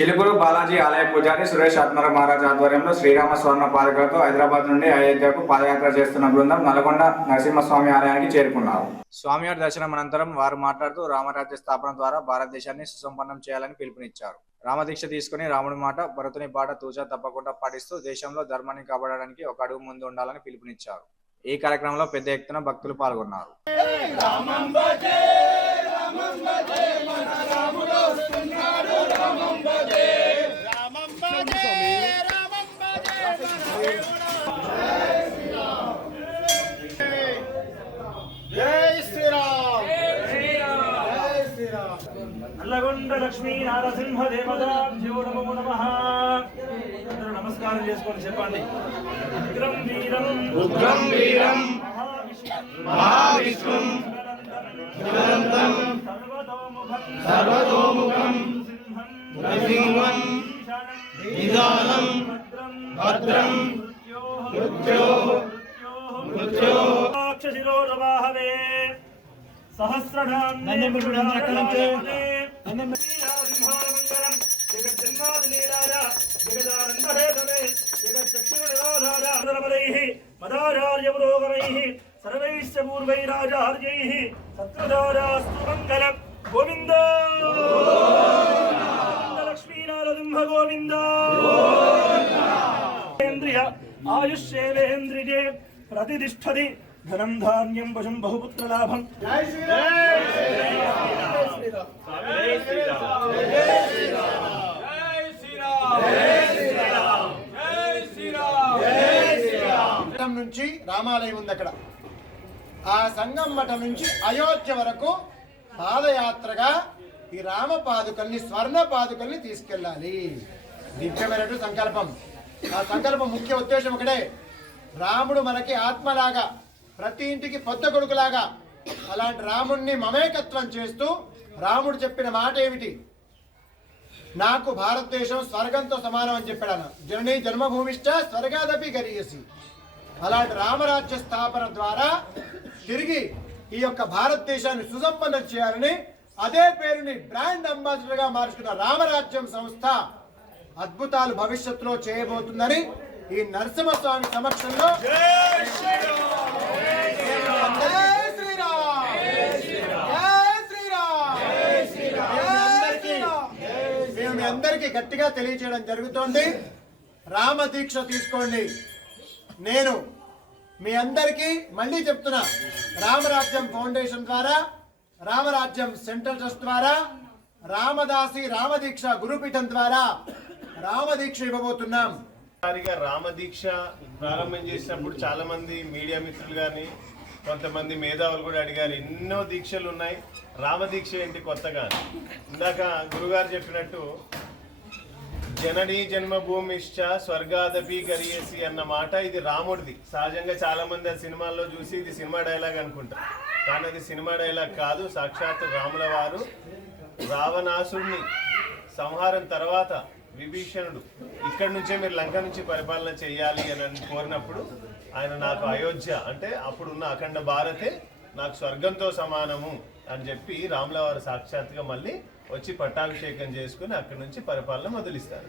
చిలుకూరు బాలాజీ ఆలయ పూజారి సురేష్ ఆత్మర మహారాజ్ ఆధ్వర్యంలో శ్రీరామ స్వర్ణ పాదకులతో హైదరాబాద్ నుండి అయోధ్యకు పాదయాత్ర చేస్తున్న బృందం నల్గొండ నరసింహస్వామి ఆలయానికి చేరుకున్నారు. స్వామివారి దర్శనం అనంతరం వారు మాట్లాడుతూ రామరాజ్య స్థాపన ద్వారా భారతదేశాన్ని సుసంపన్నం చేయాలని పిలుపునిచ్చారు. రామదీక్ష తీసుకుని రాముడి మాట భరతుని బాట తూచా తప్పకుండా పాటిస్తూ దేశంలో ధర్మాన్ని కాపాడడానికి ఒక అడుగు ముందు ఉండాలని పిలుపునిచ్చారు. ఈ కార్యక్రమంలో పెద్ద ఎత్తున భక్తులు పాల్గొన్నారు. నల్లగొండ లక్ష్మీ నారసింహ దేవతాభ్యో నమో నమః. అందరూ నమస్కారం చేసుకొని చెప్పండి. ఉగ్రం వీరం ఉగ్రం వీరం మహావిష్ణుం జ్వలంతం సర్వతోముఖం నృసింహం నిదానం భద్రం మృత్యోర్వాహవే సహస్రనామ సర్వైశ్చ పూర్వైరాజార్యైః సత్రధారాస్తు మంగళం. గోవింద లక్ష్మీనారసింహ గోవింద. ఆయుష్యేంద్రియే ప్రతిష్టతి ధనం ధాన్యం వశం బహుపుత్ర లాభం. నుంచి రామాలయం ఉంది అక్కడ. ఆ సంగం మఠం నుంచి అయోధ్య వరకు పాదయాత్రగా ఈ రామ పాదుకల్ని స్వర్ణ పాదుకల్ని తీసుకెళ్ళాలి. దివ్యమైన సంకల్పం. ఆ సంకల్పం ముఖ్య ఉద్దేశం ఒకటే, రాముడు మనకి ఆత్మలాగా, ప్రతి ఇంటికి పొద్ద కొడుకులాగా, అలాంటి రాముణ్ణి మమేకత్వం చేస్తూ రాముడు చెప్పిన మాట ఏమిటి? నాకు భారతదేశం స్వర్గంతో సమానం అని చెప్పాడు. జననీ జన్మభూమిష్ట స్వర్గాదపి గరీయసి. అలాంటి రామరాజ్య స్థాపన ద్వారా తిరిగి ఈ యొక్క భారతదేశాన్ని సుసంపన్నం చేయాలని అదే పేరుని బ్రాండ్ అంబాసిడర్ గా మార్చుకున్న రామరాజ్యం సంస్థ అద్భుతాలు భవిష్యత్తులో చేయబోతుందని ఈ నరసింహస్వామి సమక్షంలో మేము మీ అందరికీ గట్టిగా తెలియజేయడం జరుగుతోంది. రామ దీక్ష తీసుకోండి. నేను మీ అందరికీ మళ్ళీ చెప్తున్నా, రామరాజ్యం ఫౌండేషన్ ద్వారా, రామరాజ్యం సెంట్రల్ ట్రస్ట్ ద్వారా, రామదాసి రామదీక్ష గురుపీఠం ద్వారా రామదీక్ష ఇవ్వబోతున్నాం. రామదీక్ష ప్రారంభం చేసినప్పుడు చాలా మంది మీడియా మిత్రులు కానీ కొంతమంది మేధావులు కూడా అడిగారు, ఎన్నో దీక్షలు ఉన్నాయి, రామదీక్ష ఏంటి కొత్తగా? ఇందాక గురుగారు చెప్పినట్టు జననీ జన్మభూమిశ్చ స్వర్గాదపి గరీయసి అన్న మాట ఇది రాముడిది. సహజంగా చాలా మంది ఆ సినిమాల్లో చూసి ఇది సినిమా డైలాగ్ అనుకుంటారు, కానీ అది సినిమా డైలాగ్ కాదు. సాక్షాత్ రాముల వారు రావణాసుడిని సంహారం తర్వాత విభీషణుడు ఇక్కడి నుంచే మీరు లంక నుంచి పరిపాలన చేయాలి అని కోరినప్పుడు ఆయన నాకు అయోధ్య అంటే అప్పుడున్న అఖండ భారతే నాకు స్వర్గంతో సమానము అని చెప్పి రాముల వారు సాక్షాత్గా మళ్ళీ వచ్చి పట్టాభిషేకం చేసుకుని అక్కడి నుంచి పరిపాలన మొదలుస్తారు.